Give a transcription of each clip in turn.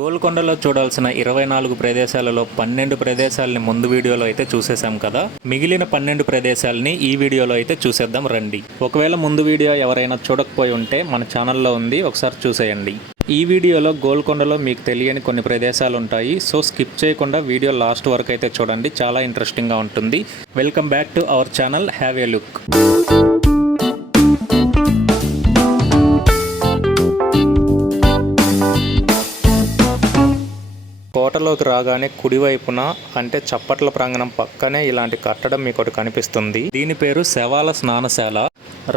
గోల్కొండలో చూడాల్సిన 24 ప్రదేశాలలో 12 ప్రదేశాలని ముందు వీడియోలో అయితే చూసేసాం కదా. మిగిలిన 12 ప్రదేశాలని ఈ వీడియోలో అయితే చూసేద్దాం రండి. ఒకవేళ ముందు వీడియో ఎవరైనా చూడకపోయి ఉంటే మన ఛానల్లో ఉంది, ఒకసారి చూసేయండి. ఈ వీడియోలో గోల్కొండలో మీకు తెలియని కొన్ని ప్రదేశాలు ఉంటాయి. సో స్కిప్ చేయకుండా వీడియో లాస్ట్ వరకు అయితే చూడండి, చాలా ఇంట్రెస్టింగ్గా ఉంటుంది. Welcome back to our channel, have a look. కోటలోకి రాగానే కుడివైపున అంటే చప్పట్ల ప్రాంగణం పక్కనే ఇలాంటి కట్టడం మీకు ఒకటి కనిపిస్తుంది. దీని పేరు శవాల స్నానశాల.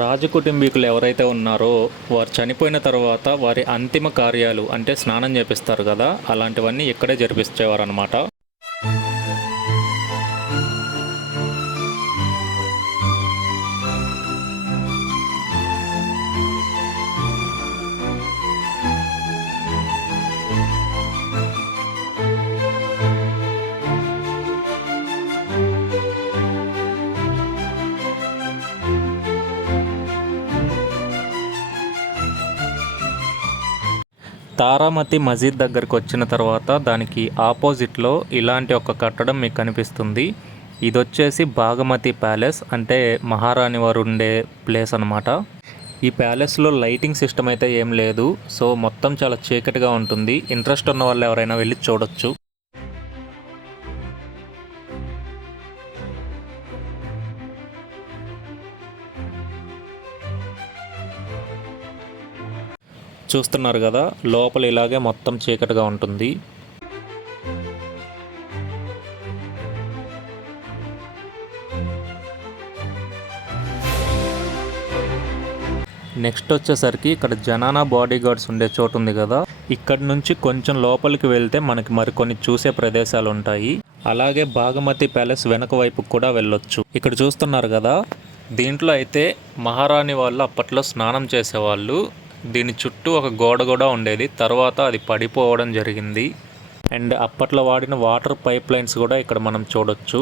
రాజకుటుంబీకులు ఎవరైతే ఉన్నారో వారు చనిపోయిన తర్వాత వారి అంతిమ కార్యాలు అంటే స్నానం చేపిస్తారు కదా, అలాంటివన్నీ ఇక్కడే జరిపించేవారు అనమాట. తారామతి మసీద్ దగ్గరికి వచ్చిన తర్వాత దానికి ఆపోజిట్లో ఇలాంటి ఒక కట్టడం మీకు కనిపిస్తుంది. ఇది వచ్చేసి భాగమతి ప్యాలెస్, అంటే మహారాణి వారు ఉండే ప్లేస్ అనమాట. ఈ ప్యాలెస్లో లైటింగ్ సిస్టమ్ అయితే ఏం లేదు, సో మొత్తం చాలా చీకటిగా ఉంటుంది. ఇంట్రెస్ట్ ఉన్న వాళ్ళు ఎవరైనా వెళ్ళి చూడొచ్చు. చూస్తున్నారు కదా, లోపల ఇలాగే మొత్తం చీకటిగా ఉంటుంది. నెక్స్ట్ వచ్చేసరికి ఇక్కడ జనానా బాడీ గార్డ్స్ ఉండే చోటు ఉంది కదా, ఇక్కడ నుంచి కొంచెం లోపలికి వెళ్తే మనకి మరికొన్ని చూసే ప్రదేశాలు ఉంటాయి. అలాగే భాగమతి ప్యాలెస్ వెనక వైపుకు కూడా వెళ్ళొచ్చు. ఇక్కడ చూస్తున్నారు కదా, దీంట్లో అయితే మహారాణి వాళ్ళు అప్పట్లో స్నానం చేసేవాళ్ళు. దీని చుట్టూ ఒక గోడ కూడా ఉండేది, తర్వాత అది పడిపోవడం జరిగింది. అండ్ అప్పట్లో వాడిన వాటర్ పైప్ లైన్స్ కూడా ఇక్కడ మనం చూడొచ్చు.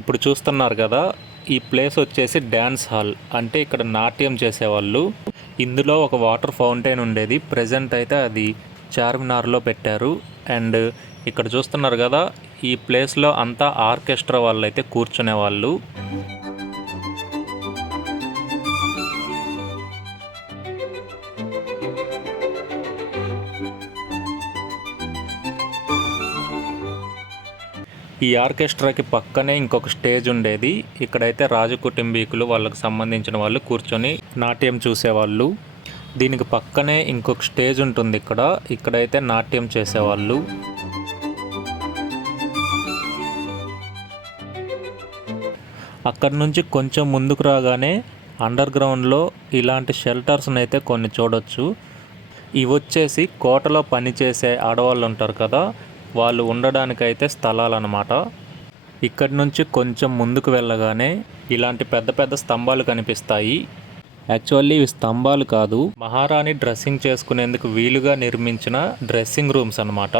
ఇప్పుడు చూస్తున్నారు కదా, ఈ ప్లేస్ వచ్చేసి డ్యాన్స్ హాల్, అంటే ఇక్కడ నాట్యం చేసేవాళ్ళు. ఇందులో ఒక వాటర్ ఫౌంటైన్ ఉండేది, ప్రజెంట్ అయితే అది చార్మినార్లో పెట్టారు. అండ్ ఇక్కడ చూస్తున్నారు కదా, ఈ ప్లేస్లో అంతా ఆర్కెస్ట్రా వాళ్ళు అయితే కూర్చునేవాళ్ళు. ఈ ఆర్కెస్ట్రాకి పక్కనే ఇంకొక స్టేజ్ ఉండేది. ఇక్కడైతే రాజకుటుంబీకులు వాళ్ళకు సంబంధించిన వాళ్ళు కూర్చొని నాట్యం చూసేవాళ్ళు. దీనికి పక్కనే ఇంకొక స్టేజ్ ఉంటుంది ఇక్కడైతే నాట్యం చేసేవాళ్ళు. అక్కడి నుంచి కొంచెం ముందుకు రాగానే అండర్ గ్రౌండ్లో ఇలాంటి షెల్టర్స్ని అయితే కొన్ని చూడొచ్చు. ఇవి వచ్చేసి కోటలో పనిచేసే ఆడవాళ్ళు ఉంటారు కదా, వాళ్ళు ఉండడానికైతే స్థలాలు అన్నమాట. ఇక్కడి నుంచి కొంచెం ముందుకు వెళ్ళగానే ఇలాంటి పెద్ద పెద్ద స్తంభాలు కనిపిస్తాయి. యాక్చువల్లీ ఇవి స్తంభాలు కాదు, మహారాణి డ్రెస్సింగ్ చేసుకునేందుకు వీలుగా నిర్మించిన డ్రెస్సింగ్ రూమ్స్ అన్నమాట.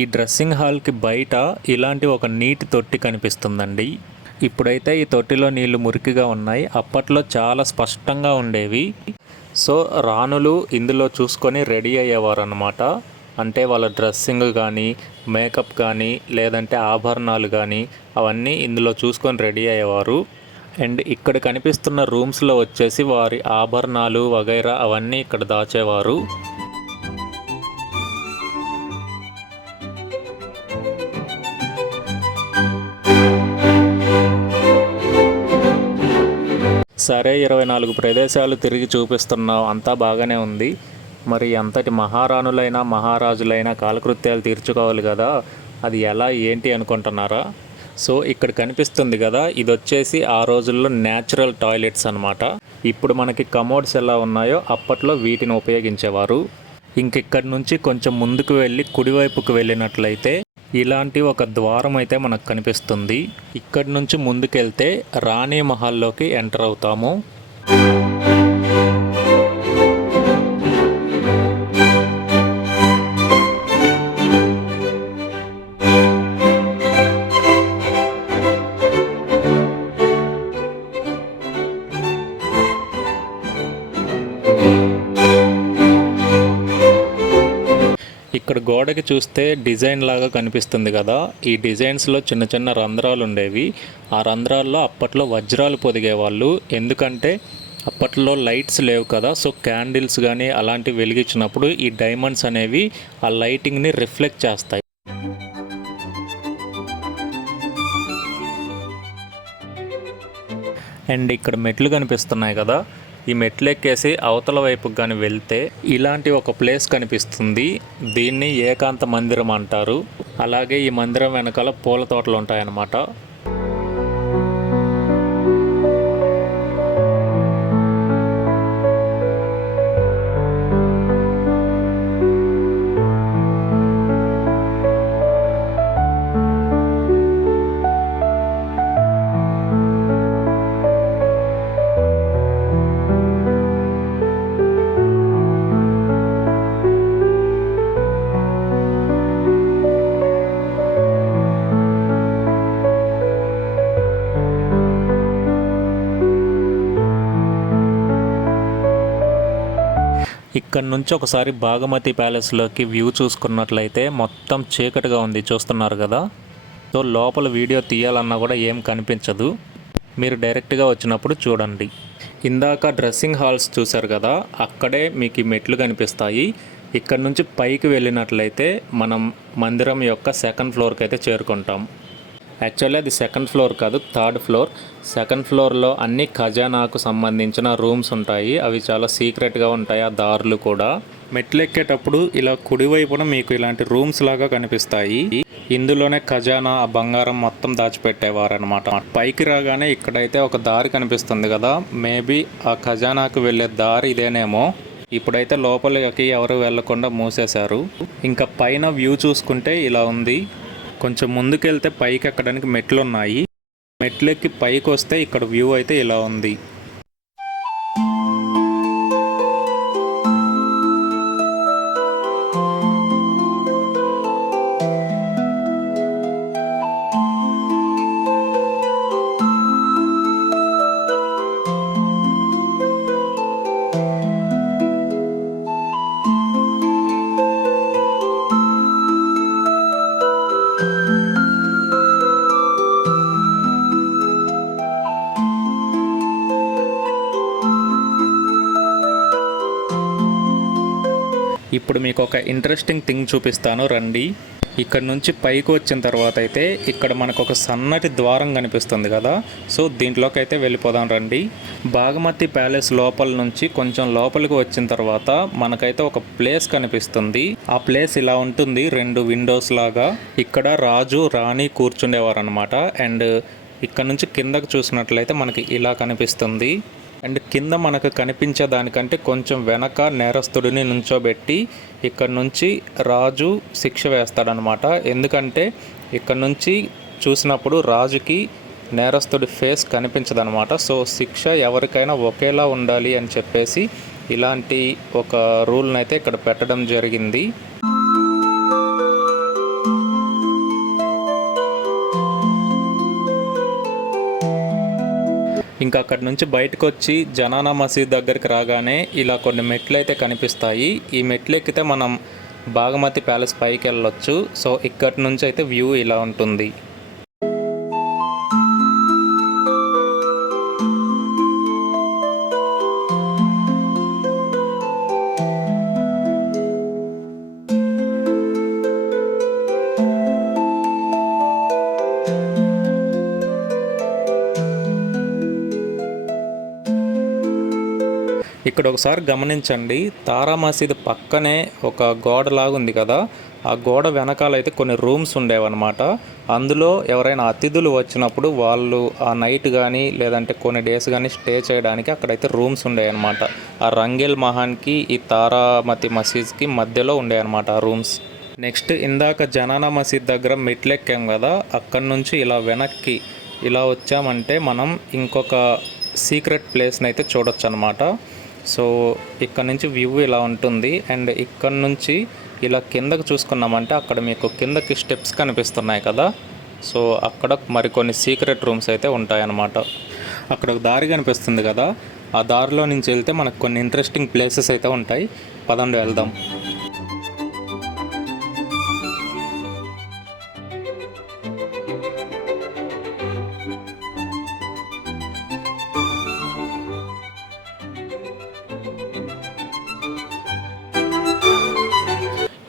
ఈ డ్రెస్సింగ్ హాల్కి బయట ఇలాంటి ఒక నీటి తొట్టి కనిపిస్తుందండి. ఇప్పుడైతే ఈ తొట్టిలో నీళ్లు మురికిగా ఉన్నాయి, అప్పట్లో చాలా స్పష్టంగా ఉండేవి. సో రాణులు ఇందులో చూసుకొని రెడీ అయ్యేవారు అన్నమాట. అంటే వాళ్ళ డ్రెస్సింగ్ కానీ, మేకప్ కానీ, లేదంటే ఆభరణాలు కానీ అవన్నీ ఇందులో చూసుకొని రెడీ అయ్యేవారు. అండ్ ఇక్కడ కనిపిస్తున్న రూమ్స్లో వచ్చేసి వారి ఆభరణాలు వగైరా అవన్నీ ఇక్కడ దాచేవారు. సరే, 24 ప్రదేశాలు తిరిగి చూపిస్తున్నావు, అంతా బాగానే ఉంది. మరి అంతటి మహారాణులైనా మహారాజులైనా కాలకృత్యాలు తీర్చుకోవాలి కదా, అది ఎలా ఏంటి అనుకుంటున్నారా? సో ఇక్కడ కనిపిస్తుంది కదా, ఇది వచ్చేసి ఆ రోజుల్లో న్యాచురల్ టాయిలెట్స్ అనమాట. ఇప్పుడు మనకి కమోడ్స్ ఎలా ఉన్నాయో అప్పట్లో వీటిని ఉపయోగించేవారు. ఇంకిక్కడి నుంచి కొంచెం ముందుకు వెళ్ళి కుడివైపుకు వెళ్ళినట్లయితే ఇలాంటి ఒక ద్వారం అయితే మనకు కనిపిస్తుంది. ఇక్కడి నుంచి ముందుకెళ్తే రాణి మహల్లోకి ఎంటర్ అవుతాము. ఇక్కడ గోడకి చూస్తే డిజైన్ లాగా కనిపిస్తుంది కదా, ఈ డిజైన్స్లో చిన్న చిన్న రంధ్రాలు ఉండేవి. ఆ రంధ్రాల్లో అప్పట్లో వజ్రాలు పొదిగేవాళ్ళు. ఎందుకంటే అప్పట్లో లైట్స్ లేవు కదా, సో క్యాండిల్స్ కానీ అలాంటివి వెలిగించినప్పుడు ఈ డైమండ్స్ అనేవి ఆ లైటింగ్ని రిఫ్లెక్ట్ చేస్తాయి. అండ్ ఇక్కడ మెట్లు కనిపిస్తున్నాయి కదా, ఈ మెట్లు ఎక్కేసి అవతల వైపుకి కానీ వెళ్తే ఇలాంటి ఒక ప్లేస్ కనిపిస్తుంది. దీన్ని ఏకాంత మందిరం అంటారు. అలాగే ఈ మందిరం వెనకాల పూల తోటలు ఉంటాయన్నమాట. ఇక్కడ నుంచి ఒకసారి భాగమతి ప్యాలెస్లోకి వ్యూ చూసుకున్నట్లయితే మొత్తం చీకటిగా ఉంది, చూస్తున్నారు కదా. సో లోపల వీడియో తీయాలన్నా కూడా ఏం కనిపించదు, మీరు డైరెక్ట్గా వచ్చినప్పుడు చూడండి. ఇందాక డ్రెస్సింగ్ హాల్స్ చూశారు కదా, అక్కడే మీకు ఈ మెట్లు కనిపిస్తాయి. ఇక్కడ నుంచి పైకి వెళ్ళినట్లయితే మనం మందిరం యొక్క సెకండ్ ఫ్లోర్కి అయితే చేరుకుంటాం. యాక్చువల్లీ అది సెకండ్ ఫ్లోర్ కాదు, థర్డ్ ఫ్లోర్. సెకండ్ ఫ్లోర్లో అన్ని ఖజానాకు సంబంధించిన రూమ్స్ ఉంటాయి. అవి చాలా సీక్రెట్గా ఉంటాయి, ఆ దారులు కూడా. మెట్లు ఎక్కేటప్పుడు ఇలా కుడివైపున మీకు ఇలాంటి రూమ్స్ లాగా కనిపిస్తాయి. ఇందులోనే ఖజానా, ఆ బంగారం మొత్తం దాచిపెట్టేవారనమాట. పైకి రాగానే ఇక్కడైతే ఒక దారి కనిపిస్తుంది కదా, మేబీ ఆ ఖజానాకు వెళ్ళే దారి ఇదేనేమో. ఇప్పుడైతే లోపలికి ఎవరు వెళ్లకుండా మూసేశారు. ఇంకా పైన వ్యూ చూసుకుంటే ఇలా ఉంది. కొంచెం ముందుకెళ్తే పైకి ఎక్కడానికి మెట్లు ఉన్నాయి. మెట్లెక్కి పైకి వస్తే ఇక్కడ వ్యూ అయితే ఇలా ఉంది. ఇప్పుడు మీకు ఒక ఇంట్రెస్టింగ్ థింగ్ చూపిస్తాను రండి. ఇక్కడ నుంచి పైకి వచ్చిన తర్వాత అయితే ఇక్కడ మనకు ఒక సన్నటి ద్వారం కనిపిస్తుంది కదా, సో దీంట్లోకి అయితే వెళ్ళిపోదాం రండి. భాగమతి ప్యాలెస్ లోపల నుంచి కొంచెం లోపలికి వచ్చిన తర్వాత మనకైతే ఒక ప్లేస్ కనిపిస్తుంది. ఆ ప్లేస్ ఇలా ఉంటుంది, 2 విండోస్ లాగా. ఇక్కడ రాజు రాణి కూర్చుండేవారు అనమాట. అండ్ ఇక్కడ నుంచి కిందకు చూసినట్లయితే మనకి ఇలా కనిపిస్తుంది. అండ్ కింద మనకు కనిపించే దానికంటే కొంచెం వెనక నేరస్తుడిని నుంచోబెట్టి ఇక్కడ నుంచి రాజు శిక్ష వేస్తాడనమాట. ఎందుకంటే ఇక్కడ నుంచి చూసినప్పుడు రాజుకి నేరస్తుడి ఫేస్ కనిపించదనమాట. సో శిక్ష ఎవరికైనా ఒకేలా ఉండాలి అని చెప్పేసి ఇలాంటి ఒక రూల్ని అయితే ఇక్కడ పెట్టడం జరిగింది. ఇంకా అక్కడి నుంచి బయటకు వచ్చి జనానా మసీద్ దగ్గరికి రాగానే ఇలా కొన్ని మెట్లు అయితే కనిపిస్తాయి. ఈ మెట్లు ఎక్కితే మనం భాగమతి ప్యాలెస్ పైకి వెళ్ళొచ్చు. సో ఇక్కడి నుంచి అయితే వ్యూ ఇలా ఉంటుంది. ఇక్కడ ఒకసారి గమనించండి, తారా మసీద్ పక్కనే ఒక గోడలాగా ఉంది కదా, ఆ గోడ వెనకాలైతే కొన్ని రూమ్స్ ఉండేవన్నమాట. అందులో ఎవరైనా అతిథులు వచ్చినప్పుడు వాళ్ళు ఆ నైట్ కానీ లేదంటే కొన్ని డేస్ కానీ స్టే చేయడానికి అక్కడైతే రూమ్స్ ఉండేవన్నమాట. ఆ రంగేల్ మహాన్కి ఈ తారామతి మసీద్కి మధ్యలో ఉండేవన్నమాట ఆ రూమ్స్. నెక్స్ట్ ఇందాక జనానా మసీద్ దగ్గర మెట్లెక్కాం కదా, అక్కడి నుంచి ఇలా వెనక్కి ఇలా వచ్చామంటే మనం ఇంకొక సీక్రెట్ ప్లేస్ని అయితే చూడొచ్చు అనమాట. సో ఇక్కడ నుంచి వ్యూ ఇలా ఉంటుంది. అండ్ ఇక్కడ నుంచి ఇలా కిందకు చూసుకున్నామంటే అక్కడ మీకు కిందకి స్టెప్స్ కనిపిస్తున్నాయి కదా, సో అక్కడ మరికొన్ని సీక్రెట్ రూమ్స్ అయితే ఉంటాయన్నమాట. అక్కడ ఒక దారి కనిపిస్తుంది కదా, ఆ దారిలో నుంచి వెళ్తే మనకు కొన్ని ఇంట్రెస్టింగ్ ప్లేసెస్ అయితే ఉంటాయి. పదండి వెళ్దాం.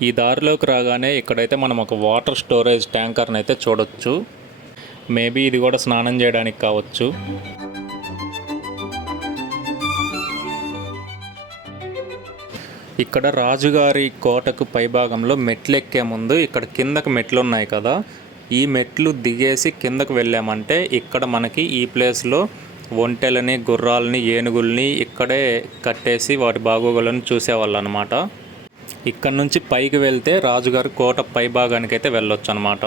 ఈ దారిలోకి రాగానే ఇక్కడైతే మనం ఒక వాటర్ స్టోరేజ్ ట్యాంకర్ని అయితే చూడొచ్చు. మేబీ ఇది కూడా స్నానం చేయడానికి కావచ్చు. ఇక్కడ రాజుగారి కోటకు పైభాగంలో మెట్లు ఎక్కే ముందు ఇక్కడ కిందకు మెట్లు ఉన్నాయి కదా, ఈ మెట్లు దిగేసి కిందకు వెళ్ళామంటే ఇక్కడ మనకి ఈ ప్లేస్లో ఒంటెలని, గుర్రాలని, ఏనుగుల్ని ఇక్కడే కట్టేసి వాటి బాగోగులను చూసేవాళ్ళు అనమాట. ఇక్కడ నుంచి పైకి వెళ్తే రాజుగారి కోట పై భాగానికి అయితే వెళ్ళొచ్చు అనమాట.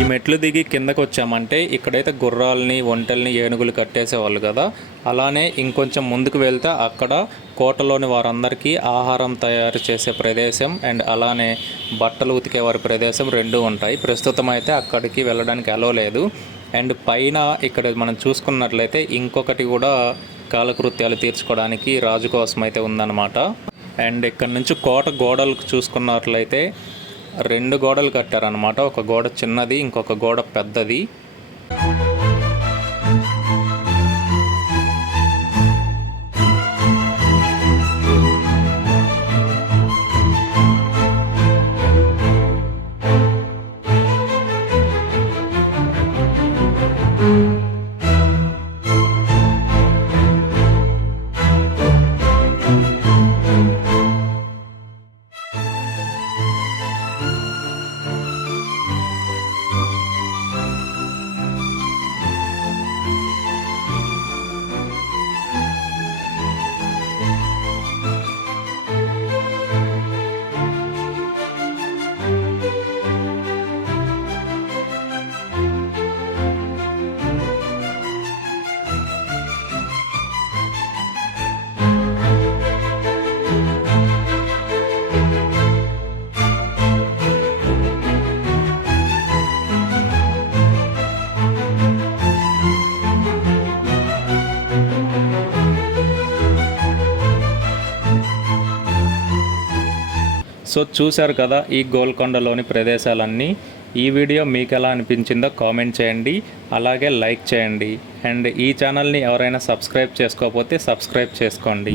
ఈ మెట్లు దిగి కిందకు వచ్చామంటే ఇక్కడైతే గుర్రాలని, ఒంటెల్ని, ఏనుగులు కట్టేసేవాళ్ళు కదా, అలానే ఇంకొంచెం ముందుకు వెళ్తే అక్కడ కోటలోని వారందరికీ ఆహారం తయారు చేసే ప్రదేశం అండ్ అలానే బట్టలు ఉతికేవారి ప్రదేశం రెండూ ఉంటాయి. ప్రస్తుతం అయితే అక్కడికి వెళ్ళడానికి అలో లేదు. అండ్ పైన ఇక్కడ మనం చూసుకున్నట్లయితే ఇంకొకటి కూడా కాలకృత్యాలు తీర్చుకోవడానికి రాజు కోసం అయితే ఉందన్నమాట. అండ్ ఇక్కడ నుంచి కోట గోడలకు చూసుకున్నట్లయితే 2 గోడలు కట్టారనమాట. ఒక గోడ చిన్నది, ఇంకొక గోడ పెద్దది. సో చూశారు కదా ఈ గోల్కొండలోని ప్రదేశాలన్నీ. ఈ వీడియో మీకు ఎలా అనిపించిందో కామెంట్ చేయండి, అలాగే లైక్ చేయండి. అండ్ ఈ ఛానల్ని ఎవరైనా సబ్స్క్రైబ్ చేసుకోకపోతే సబ్స్క్రైబ్ చేసుకోండి.